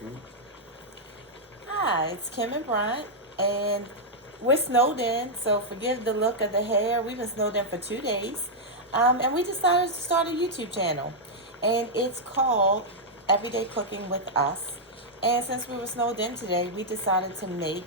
Okay. Hi, it's Kim and Bryant, and we're snowed in, so forgive the look of the hair. We've been snowed in for 2 days, and we decided to start a YouTube channel, and it's called Everyday Cooking with Us. And since we were snowed in today, we decided to make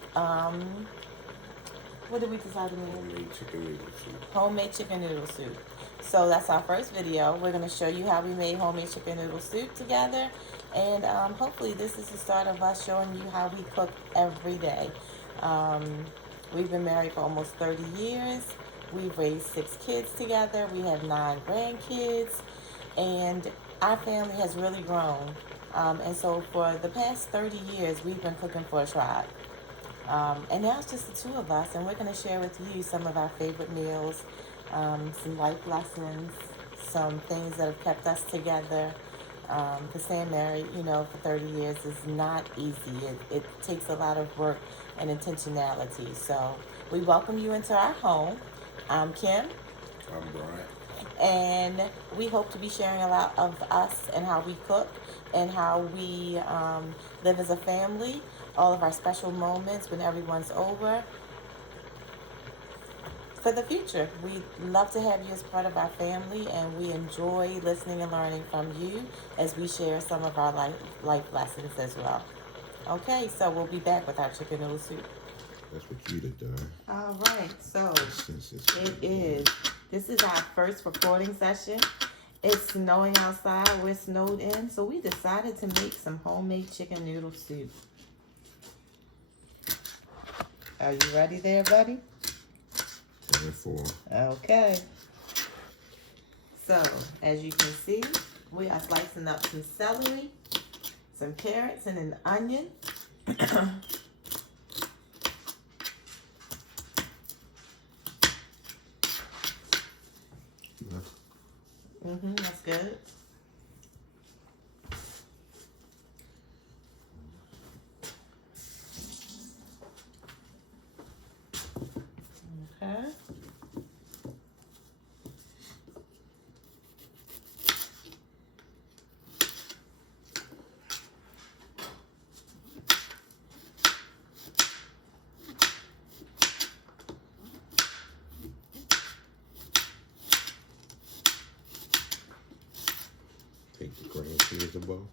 what did we decide to make? Homemade chicken noodle soup. Homemade chicken noodle soup. So that's our first video. We're going to show you how we made homemade chicken noodle soup together. And hopefully this is the start of us showing you how we cook every day. Um, we've been married for almost 30 years. We've raised 6 kids together. We have 9 grandkids. And our family has really grown. And so for the past 30 years, we've been cooking for a tribe. And now it's just the two of us, and we're going to share with you some of our favorite meals, some life lessons, some things that have kept us together. Because staying married, for 30 years is not easy. It takes a lot of work and intentionality. So we welcome you into our home. I'm Kim, I'm Bryant. and we hope to be sharing a lot of us and how we cook and how we live as a family, all of our special moments when everyone's over for the future. We love to have you as part of our family, and we enjoy listening and learning from you as we share some of our life lessons as well. Okay, so we'll be back with our chicken noodle soup. That's what you'd have done. All right, so Since it's it is. This is our first recording session. It's snowing outside. We're snowed in, so we decided to make some homemade chicken noodle soup. Are you ready there, buddy? 24. Okay. So, as you can see, we are slicing up some celery, some carrots, and an onion. That's good. Okay. Take the grandkids a bowl.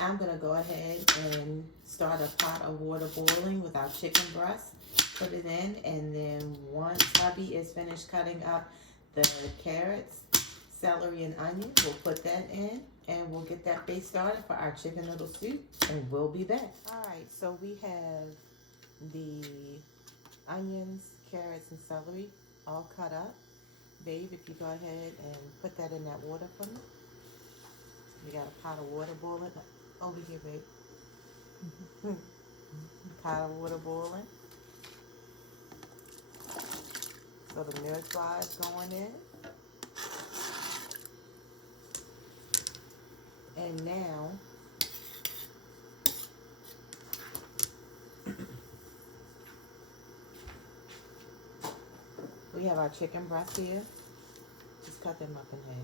I'm going to go ahead and start a pot of water boiling with our chicken breast. Put it in, and then once hubby is finished cutting up the carrots, celery, and onion, we'll put that in, and we'll get that base started for our chicken noodle soup, and we'll be back. All right, so we have the onions, carrots, and celery all cut up. Babe, if you go ahead and put that in that water for me. You got a pot of water boiling. Over here, babe. Pot of water boiling. So the mirepoix is going in. And now, we have our chicken breast here. Just cut them up in half.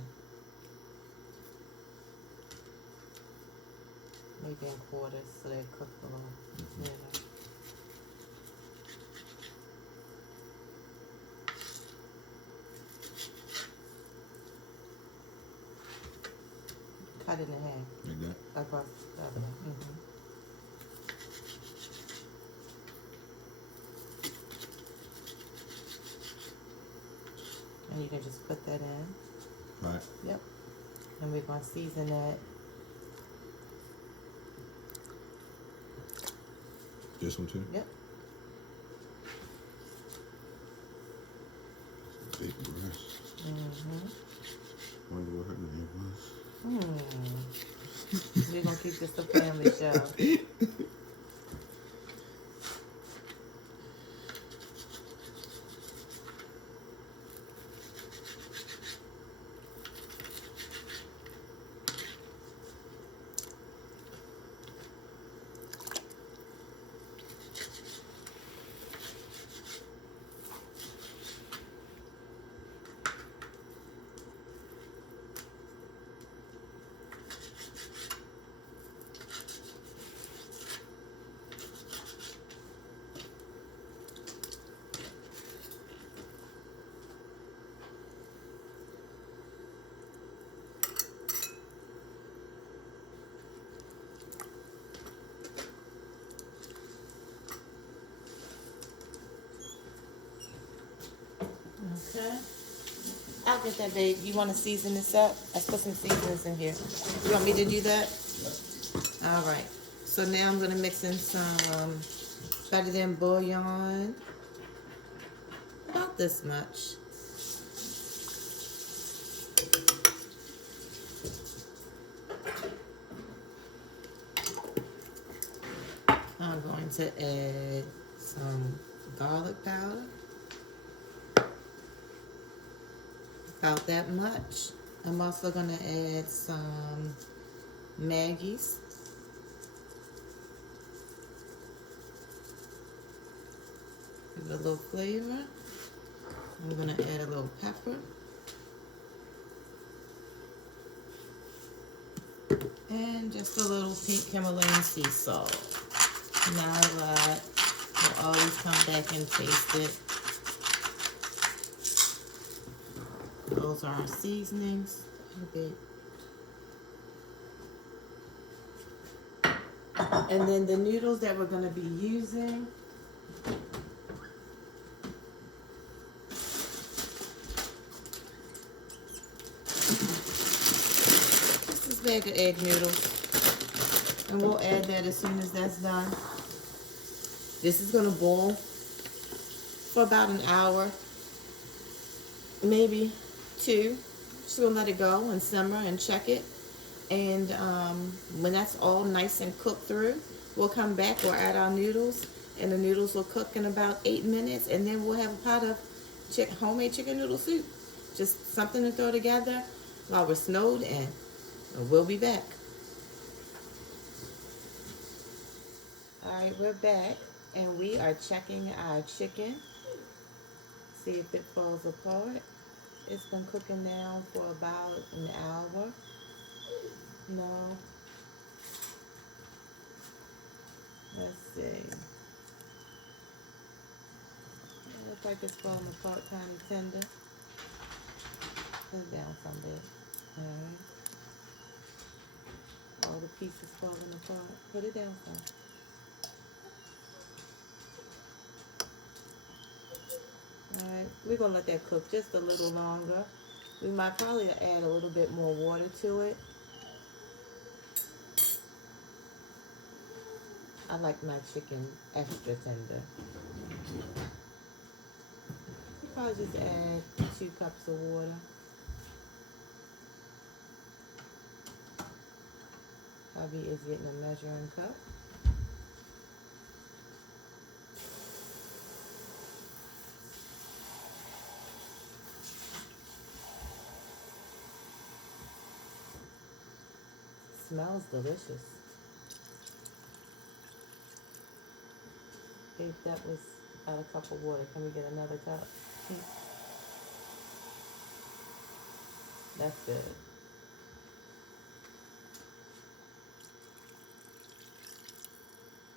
Maybe in quarters so they cook a little. Cut it in half. Like that? Across the other way. And you can just put that in. Right. Yep. And we're going to season that. This one too? Yep. Big breast. Wonder what her name was. We're going to keep this a family show. Get that, babe. You want to season this up? Let's put some seasonings in here. You want me to do that? All right. So now I'm going to mix in some better than bouillon. About this much. I'm going to add some garlic powder. About that much. I'm also going to add some Maggie's. Give it a little flavor. I'm going to add a little pepper. And just a little pink Himalayan sea salt. Now that we'll always come back and taste it. Those are our seasonings. And then the noodles that we're going to be using. This is bag of egg noodles. And we'll add that as soon as that's done. This is going to boil for about an hour, maybe 2. Just going to let it go and simmer and check it. And when that's all nice and cooked through, we'll come back, we'll add our noodles, and the noodles will cook in about 8 minutes, and then we'll have a pot of homemade chicken noodle soup. Just something to throw together while we're snowed in. We'll be back. Alright, we're back, and we are checking our chicken. See if it falls apart. It's been cooking now for about an hour. No. Let's see. It looks like it's falling apart kind of tender. Put it down some bit. Alright. All the pieces falling apart. Put it down some. Alright. We're going to let that cook just a little longer. We might probably add a little bit more water to it. I like my chicken extra tender. You probably just add 2 cups of water. Hubby is getting a measuring cup. Smells delicious. Babe, that was about a cup of water. Can we get another cup? That's good.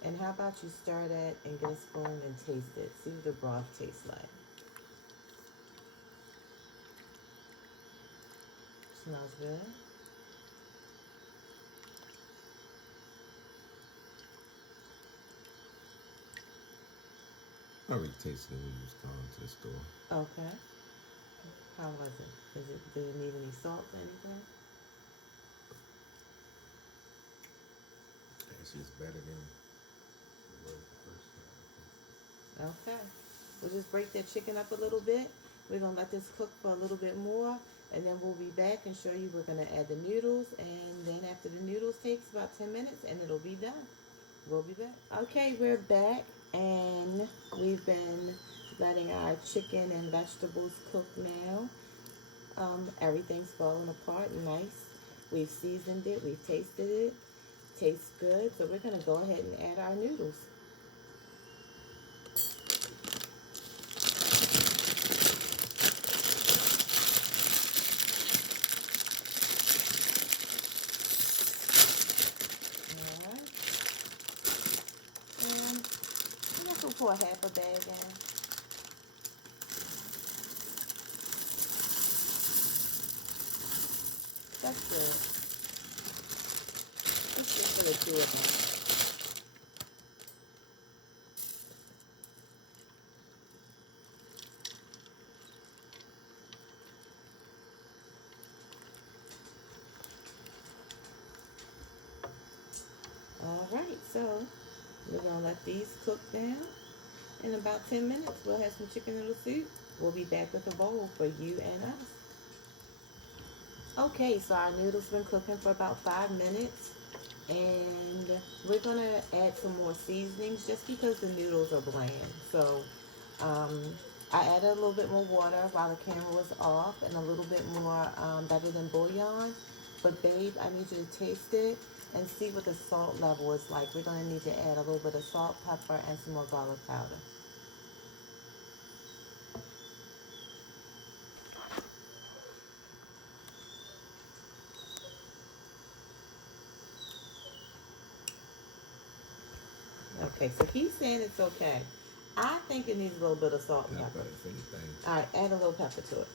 And how about you stir that and get a spoon and taste it. See what the broth tastes like. Smells good. I already tasted it when you was going to the store. Okay. How was it? Did it need any salt or anything? Actually, it's better than it was the first time. Okay. We'll just break that chicken up a little bit. We're going to let this cook for a little bit more. And then we'll be back and show you we're going to add the noodles. And then after the noodles takes about 10 minutes and it'll be done. We'll be back. Okay, we're back. And we've been letting our chicken and vegetables cook now. Everything's falling apart nice. We've seasoned it. We've tasted it. Tastes good. So we're going to go ahead and add our noodles. Alright. And I guess we'll pour half a bag in. That's good. It's just for the 2 of them. All right, so we're gonna let these cook down. In about 10 minutes, we'll have some chicken noodle soup. We'll be back with a bowl for you and us. Okay, so our noodles been cooking for about 5 minutes, and we're gonna add some more seasonings just because the noodles are bland. So um, I added a little bit more water while the camera was off, and a little bit more better than bouillon. But babe, I need you to taste it and see what the salt level is like. We're gonna need to add a little bit of salt, pepper, and some more garlic powder. Okay, so he's saying it's okay. I think it needs a little bit of salt and Not pepper. bad if anything. All right, add a little pepper to it.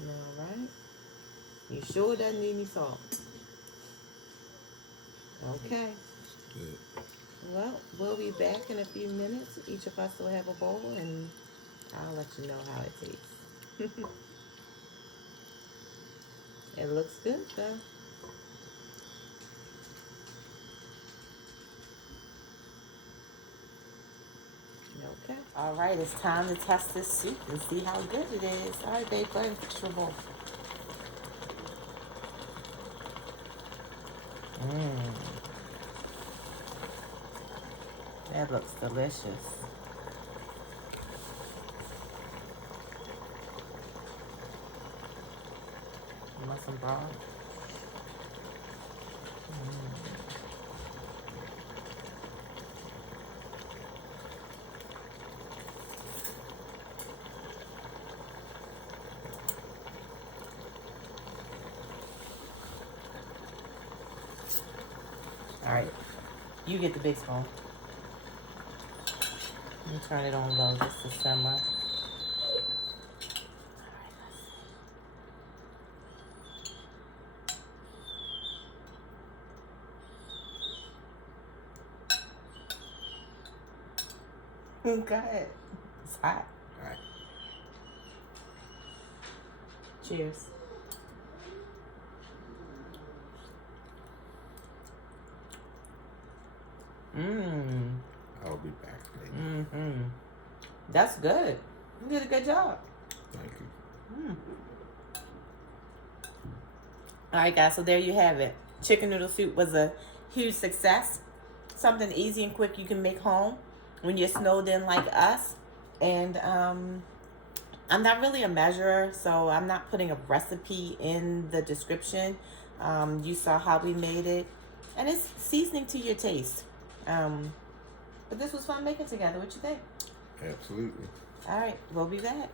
All right. You sure it doesn't need any salt? Okay. Good. Well, we'll be back in a few minutes. Each of us will have a bowl, and I'll let you know how it tastes. It looks good, though. Okay. All right, it's time to test this soup and see how good it is. All right, babe, go ahead and fix your bowl. Mmm, that looks delicious. You want some broth? All right, you get the big spoon. Let me turn it on low just to simmer. All right, let's see. Go ahead. It's hot. All right. Cheers. Mmm. I'll be back later. Mm-hmm. That's good. You did a good job. Thank you. Mm. All right, guys, so there you have it. Chicken noodle soup was a huge success. Something easy and quick you can make home when you're snowed in like us. And I'm not really a measurer, so I'm not putting a recipe in the description. You saw how we made it, and it's seasoning to your taste. But this was fun making together. What you think? Absolutely. All right, we'll be back.